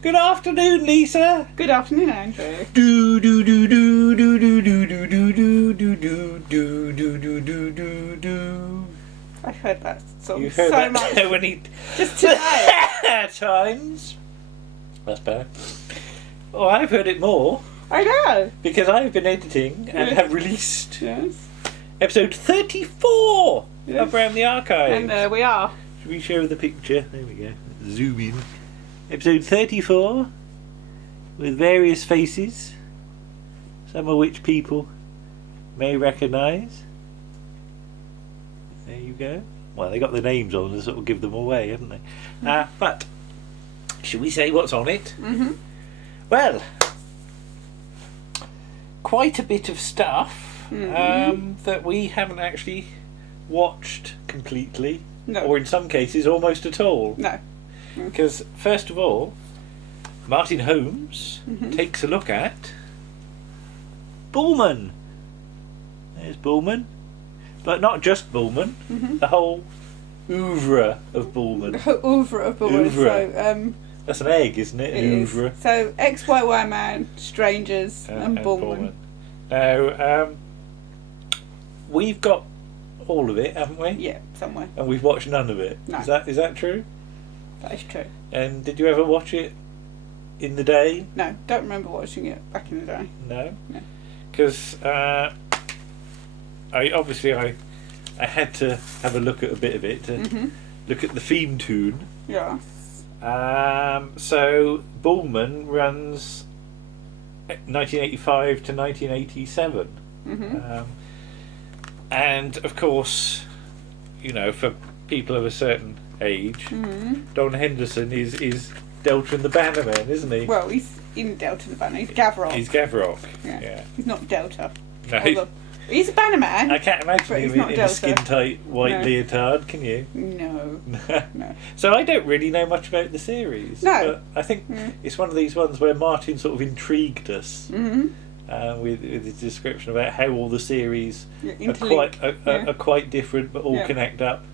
Good afternoon, Lisa. Good afternoon, Andrew. Do do do do do do do do do do do do do do do do do. I've heard that song You've heard so that much. many Just today. times. That's better. Oh, I've heard it more I know. because I've been editing and Yes. have released Yes. episode 34 Yes. of Around the Archive. And there we are. Should we show the picture? There we go. Zoom in. Episode 34 with various faces, some of which people may recognise. There you go. Well, they got the names on to sort of give them away, haven't they? But should we say what's on it? Mm-hmm. Well, quite a bit of stuff that we haven't actually watched completely, No. or in some cases almost at all. No. Because first of all, Martin Holmes takes a look at Bulman. There's Bulman, but not just Bulman. The whole oeuvre of Bulman. Oeuvre of Bulman. Oeuvre. So, That's an egg, isn't it? it An is. oeuvre. So, XYY Man, Strangers, and Bulman. Now, we've got all of it, haven't we? Yeah, somewhere. And we've watched none of it. No. Is that true? That is true. And did you ever watch it in the day? No, don't remember watching it back in the day. No. No. Because I had to have a look at a bit of it to look at the theme tune. Yeah. So Bulman runs 1985 to 1987, and of course, you know, for people of a certain age, Don Henderson is Delta and the Bannermen, isn't he? Well, he's in Delta and the Banner. He's Gavrock. He's Gavrock. Yeah. Yeah. He's not Delta. No, Although, he's a Bannerman. I can't imagine But he's him not in a Delta. skin-tight white No. leotard, can you? No. No. So I don't really know much about the series. No. But I think it's one of these ones where Martin sort of intrigued us with his description about how all the series are quite different, but all connect up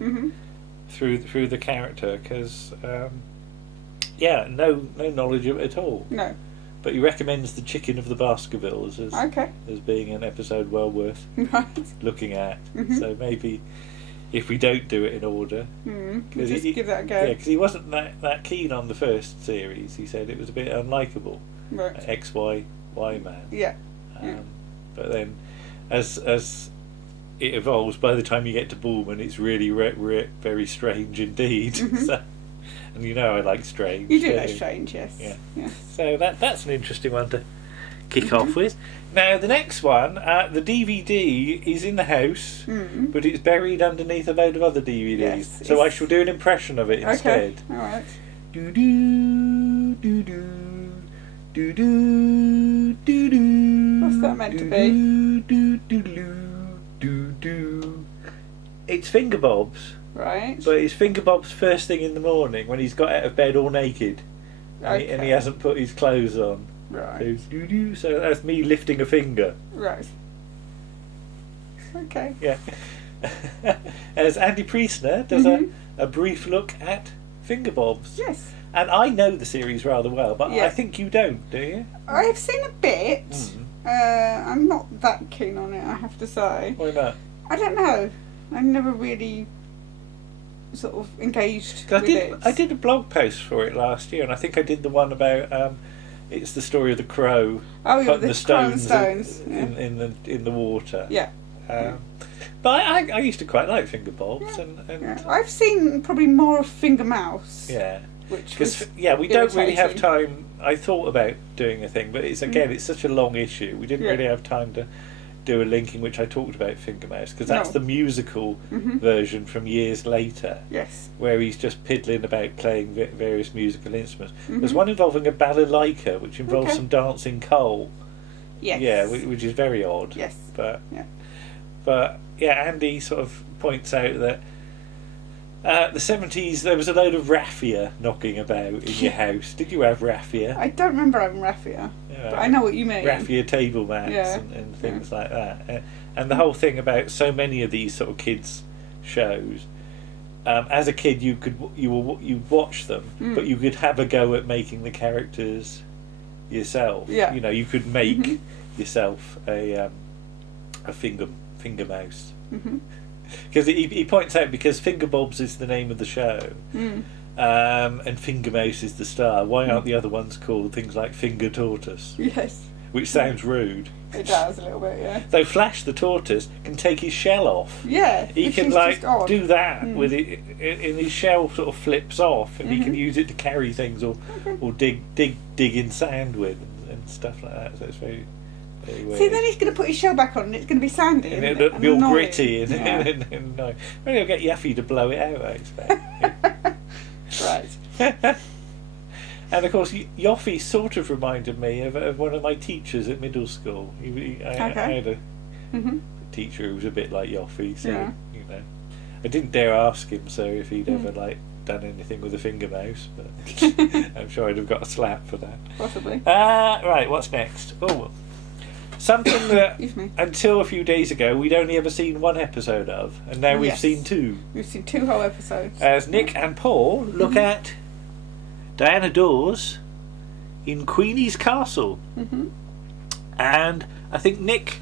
through the character. Because no knowledge of it at all. No. But he recommends the Chicken of the Baskervilles as being an episode well worth Right. looking at. So maybe if we don't do it in order, Just give that a go. yeah, because he wasn't that keen on the first series. He said it was a bit unlikable. Right. XYY Man. Yeah. But then, as it evolves, by the time you get to Bulman, it's really very strange indeed. So, and you know I like strange. You do don't know you? Strange, yes. Yeah. So that's an interesting one to kick off with. Now the next one, the DVD is in the house, but it's buried underneath a load of other DVDs. Yes, So I shall do an impression of it instead. Okay. All right. Do do do do do do do do. What's that meant to be? Do do do do. It's Fingerbobs. Right. But it's Fingerbob's first thing in the morning when he's got out of bed all naked and he Okay. hasn't put his clothes on. Right. So that's me lifting a finger. Right. Okay. Yeah. As Andy Priestner does a brief look at Fingerbobs. Yes. And I know the series rather well, but Yeah. I think you don't, do you? I've seen a bit. I'm not that keen on it, I have to say. Why not? I don't know. I never really sort of engaged 'Cause with it. I did a blog post for it last year, and I think I did the one about it's the story of the crow Oh, yeah, putting the the crow and stones, stones, yeah. in the water. Yeah. But I used to quite like Fingerbobs, and Yeah. I've seen probably more of Finger Mouse. yeah. Which Because was we don't really have irritating. time. I thought about doing a thing, but it's such a long issue. We didn't Yeah. really have time to do a link in which I talked about Finger Mouse, because that's No. the musical version from years later, Yes. where he's just piddling about playing various musical instruments. There's one involving a balalaika, which involves Okay. some dancing coal. Yes. Yeah, which is very odd. Yes. But Yeah. Andy sort of points out that the 70s there was a load of raffia knocking about in your house. Did you have raffia? I don't remember having raffia, Yeah. but I know what you mean. Raffia table mats Yeah. and things like that. And the whole thing about so many of these sort of kids shows as a kid, you'd watch them, but you could have a go at making the characters yourself. Yeah. You know, you could make yourself a finger mouse. Because he points out, because Fingerbobs is the name of the show, and Fingermouse is the star, why aren't the other ones called things like Finger Tortoise? Yes. Which sounds rude. It does a little bit, yeah. Though Flash the tortoise can take his shell off. Yeah. He can do that with it, and his shell sort of flips off, and he can use it to carry things or dig in sand with and stuff like that. So it's very weird. See, then he's going to put his shell back on, and it's going to be sandy, and it'll be all gritty and no. Well, he'll get Yuffie to blow it out, I expect. Right. And of course, Yoffie sort of reminded me of one of my teachers at middle school. I had a teacher who was a bit like Yoffie, so you know, I didn't dare ask him if he'd ever done anything with a finger mouse, but I'm sure I'd have got a slap for that. Possibly. Right, what's next? Oh, something that until a few days ago we'd only ever seen one episode of, and now we've seen two. We've seen 2 whole episodes. As Nick and Paul look at Diana Dors in Queenie's castle. And I think Nick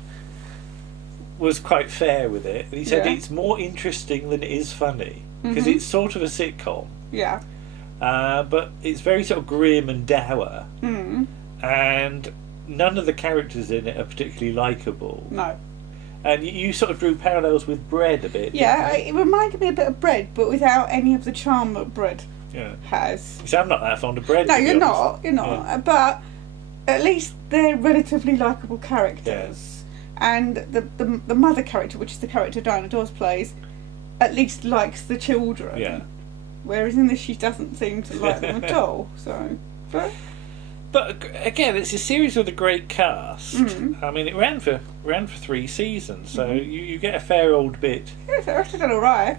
was quite fair with it, and he said it's more interesting than it is funny, because it's sort of a sitcom, but it's very sort of grim and dour, and none of the characters in it are particularly likeable. No. And you sort of drew parallels with Bread a bit. Yeah, it reminded me a bit of Bread, but without any of the charm that Bread has. See, I'm not that fond of Bread. No, you're not. But at least they're relatively likeable characters. And the mother character, which is the character Diana Dors plays, at least likes the children. Yeah. Whereas in this, she doesn't seem to like them at all. So, but again, it's a series with a great cast. I mean, it ran for 3 seasons, so you get a fair old bit. Yeah, it's actually done all right.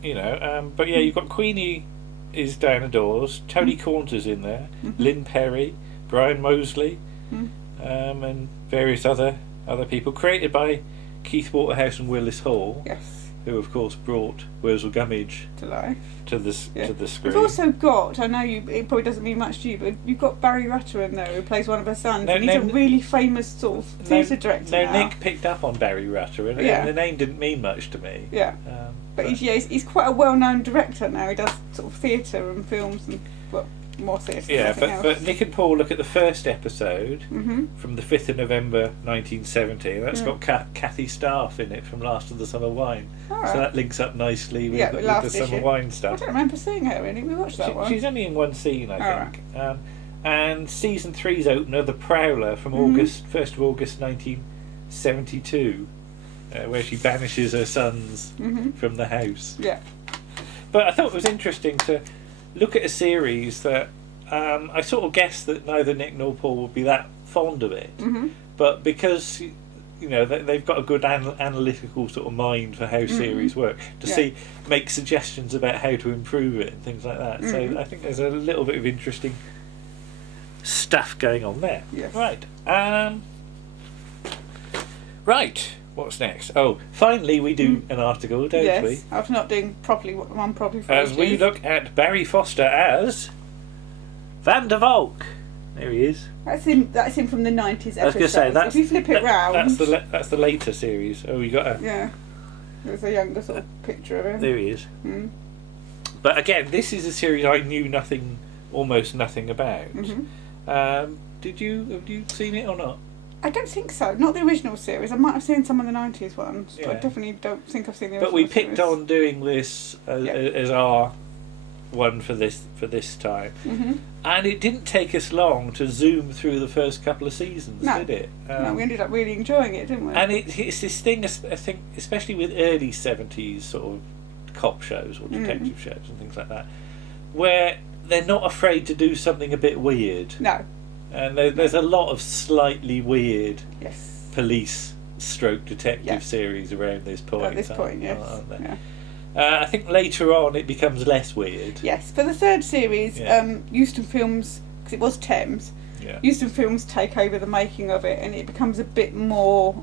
You know, but yeah, you've got Queenie is Diana Dors, Tony Cornter's in there, Lynn Perry, Brian Mosley, and various other people, created by Keith Waterhouse and Willis Hall. Yes. Who of course brought Wurzel Gummidge to life to the screen. We've also got, I know it probably doesn't mean much to you, but you've got Barry Rutter in there who plays one of her sons, and he's a really famous sort of theatre director now. Nick picked up on Barry Rutter, and the name didn't mean much to me. Yeah. But he's quite a well-known director now. He does sort of theatre and films and more theatre. Yeah, but Nick and Paul look at the first episode from the 5th of November 1970. That's got Kathy Staff in it from Last of the Summer Wine. So that links up nicely with the Summer Wine stuff. I don't remember seeing her really. We watched that one. She's only in one scene, I think. And season 3's opener, The Prowler, from 1st of August 1972. Where she banishes her sons from the house. Yeah. But I thought it was interesting to look at a series that I sort of guessed that neither Nick nor Paul would be that fond of it. But because they've got a good analytical sort of mind for how series work, make suggestions about how to improve it and things like that. So I think there's a little bit of interesting stuff going on there. Yes. Right. Right. What's next? Oh, finally we do an article, don't we? After not doing one properly for as we look at Barry Foster as Van der Valk. There he is. That's him from the 90s episode. I was going to say, if you flip it round... That's the later series. Oh, you got a... Yeah. There's a younger sort of picture of him. There he is. But again, this is a series I knew almost nothing about. Have you seen it or not? I don't think so. Not the original series. I might have seen some of the 90s ones, but I definitely don't think I've seen the original But we picked series. on doing this as our one for this time. And it didn't take us long to zoom through the first couple of seasons, did it? No, we ended up really enjoying it, didn't we? And it's this thing, I think, especially with early 70s sort of cop shows or detective shows and things like that, where they're not afraid to do something a bit weird. No. And there's a lot of slightly weird police stroke detective series around this point. At this point, yes. Aren't there? I think later on it becomes less weird. Yes, for the third series, Euston Films, because it was Thames, Euston Films take over the making of it, and it becomes a bit more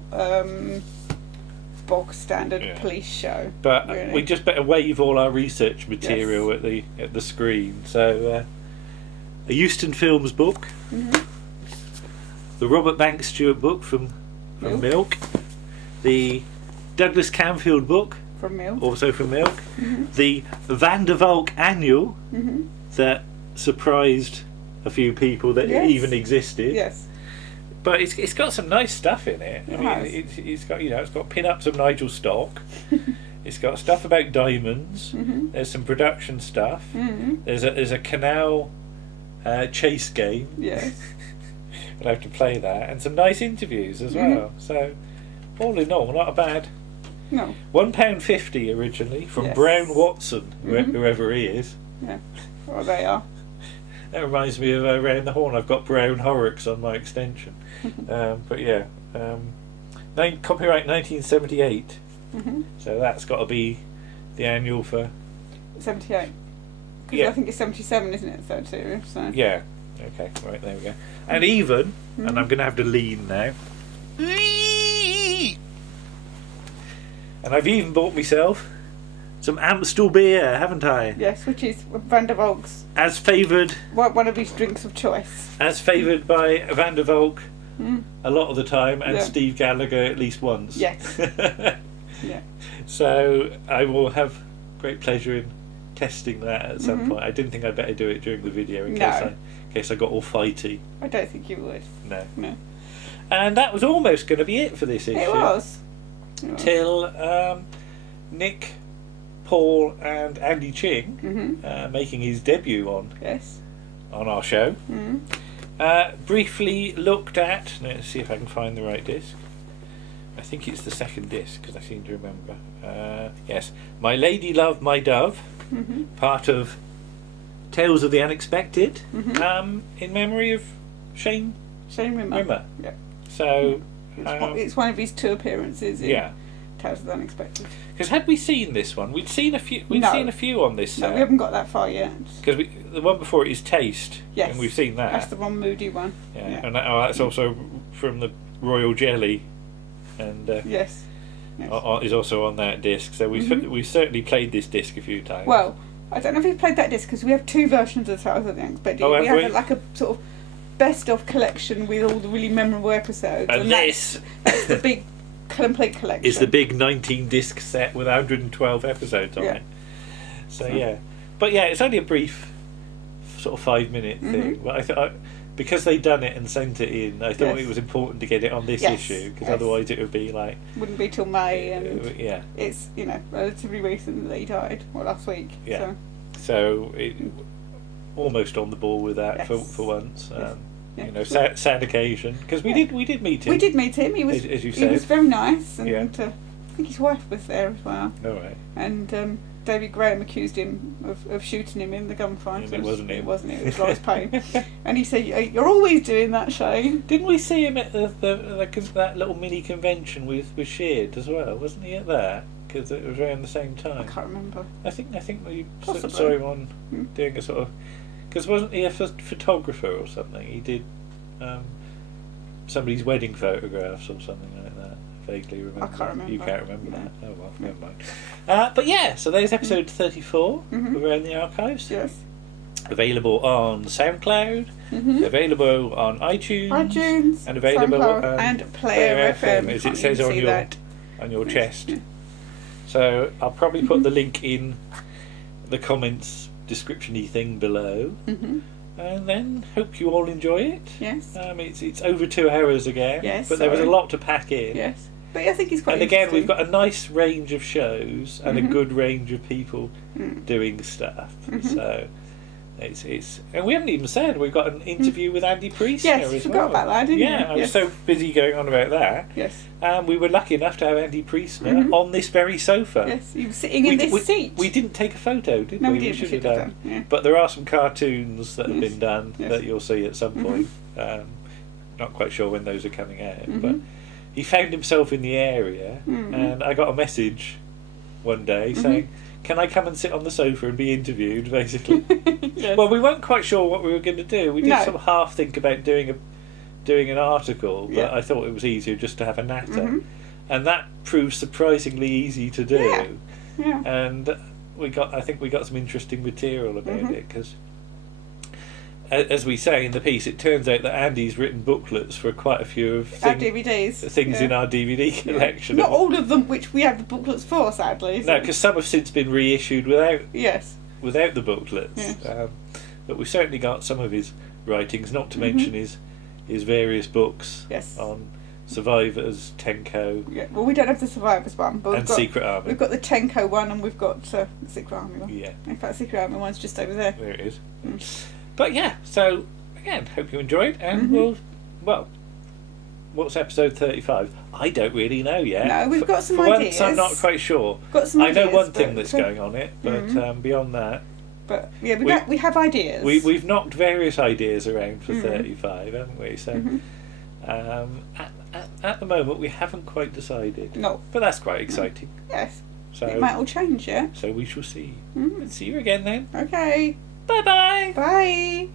bog standard police show. But really. we just better wave all our research material at the screen. So, a Euston Films book, the Robert Banks Stewart book from Milk, the Douglas Camfield book from Milk, also from Milk, the Van der Valk annual that surprised a few people that it even existed. Yes. But it's got some nice stuff in it. I mean, it's got it's got pin-ups of Nigel Stock. It's got stuff about diamonds. There's some production stuff. There's a canal chase game. Yes. I'll have to play that, and some nice interviews as well. So, all in all, not a bad. No. £1.50 originally from Brown Watson, whoever he is. Yeah. Well, they are. That reminds me of Round the Horn. I've got brown Horrocks on my extension. But yeah, copyright 1978. So that's got to be the annual for 78. Because I think it's 77, isn't it? Third series. So. Yeah. Okay. Right, there we go. And even, and I'm going to have to lean now. And I've even bought myself some Amstel beer, haven't I? Yes, which is Van der Valk's. As favoured. One of his drinks of choice. As favoured by Van der Valk a lot of the time, and Steve Gallagher at least once. Yes. Yeah. So I will have great pleasure in testing that at some point. I didn't think I'd better do it during the video in case I got all fighty. I don't think you would. No. And that was almost going to be it for this issue. It was. Till Nick, Paul and Andy Ching making his debut on our show. Briefly looked at, let's see if I can find the right disc. I think it's the second disc because I seem to remember. Yes, My Lady Love, My Dove, part of Tales of the Unexpected, in memory of Shane Rimmer. Yeah. So it's one of his 2 appearances in Tales of the Unexpected. Because had we seen this one, we'd seen a few. Seen a few on this set. No, we haven't got that far yet. Because the one before it is Taste. Yes, and we've seen that. That's the Ron Moody one. Yeah, and that's also from the Royal Jelly, and yes. Is also on that disc. So we've certainly played this disc a few times. Well, I don't know if we've played that disc because we have 2 versions of Tales of the Unexpected. We have like a sort of best of collection with all the really memorable episodes. And that's the big complete collection. It's the big 19 disc set with 112 episodes on it. So but it's only a brief sort of 5-minute thing. But I thought because they'd done it and sent it in, I thought it was important to get it on this issue because otherwise it would be like wouldn't be till May, and it's relatively recent that he died, last week. Yeah. So it, almost on the ball with that for once. Sad occasion because we did meet him. We did meet him. He was, as you said, he was very nice, and I think his wife was there as well. All right. And David Graham accused him of shooting him in the gunfight. And it wasn't him. It wasn't him. It was Lawrence Payne. And he said, "You're always doing that, Shane." Didn't we see him at that little mini convention with Sheard as well? Wasn't he at that? Because it was around the same time. I can't remember. I think we saw him on doing a sort of. Because wasn't he a photographer or something? He did somebody's wedding photographs or something like that. Vaguely remember. I can't remember. You can't remember that? Oh well, never mind. But yeah, so there's episode 34 around the archives. Yes. Available on SoundCloud, available on iTunes, and available and Player FM, as it says on your chest. So I'll probably put the link in the comments description-y thing below, and then hope you all enjoy it. Yes. It's over 2 hours again. Yes. But there was a lot to pack in. Yes. But I think it's quite. And again, we've got a nice range of shows and a good range of people doing stuff. So it's and we haven't even said we've got an interview with Andy Priestner. Yes, you forgot about that, didn't you? Yeah, I was so busy going on about that. Yes. We were lucky enough to have Andy Priestner on this very sofa. Yes, he was sitting in this seat. We didn't take a photo, did we? No, we didn't. We should have done. Yeah. But there are some cartoons that have been done that you'll see at some point. Not quite sure when those are coming out, but he found himself in the area, and I got a message one day saying, "Can I come and sit on the sofa and be interviewed?" Basically. Yes. Well, we weren't quite sure what we were going to do. We did sort of half think about doing an article, but I thought it was easier just to have a natter. and that proves surprisingly easy to do. Yeah. And I think we got some interesting material about it, because, as we say in the piece, it turns out that Andy's written booklets for quite a few of our DVDs. Things in our DVD collection. Not all of them, which we have the booklets for, sadly. No, because some have since been reissued without the booklets. Yes. But we've certainly got some of his writings, not to mention his various books on Survivors, Tenko. Yeah, well, we don't have the Survivors one, but Secret Army. We've got the Tenko one, and we've got the Secret Army one. Yeah. In fact, Secret Army one's just over there. There it is. But yeah, so again, hope you enjoyed, and what's episode 35? I don't really know yet. No, we've got some for ideas. Once, I'm not quite sure. Got some I know ideas, one thing that's going on it, but beyond that. But yeah, we have ideas. We've knocked various ideas around for 35, haven't we? So at the moment we haven't quite decided. No. But that's quite exciting. Yes. So it might all change, yeah. So we shall see. See you again then. Okay. Bye-bye. Bye.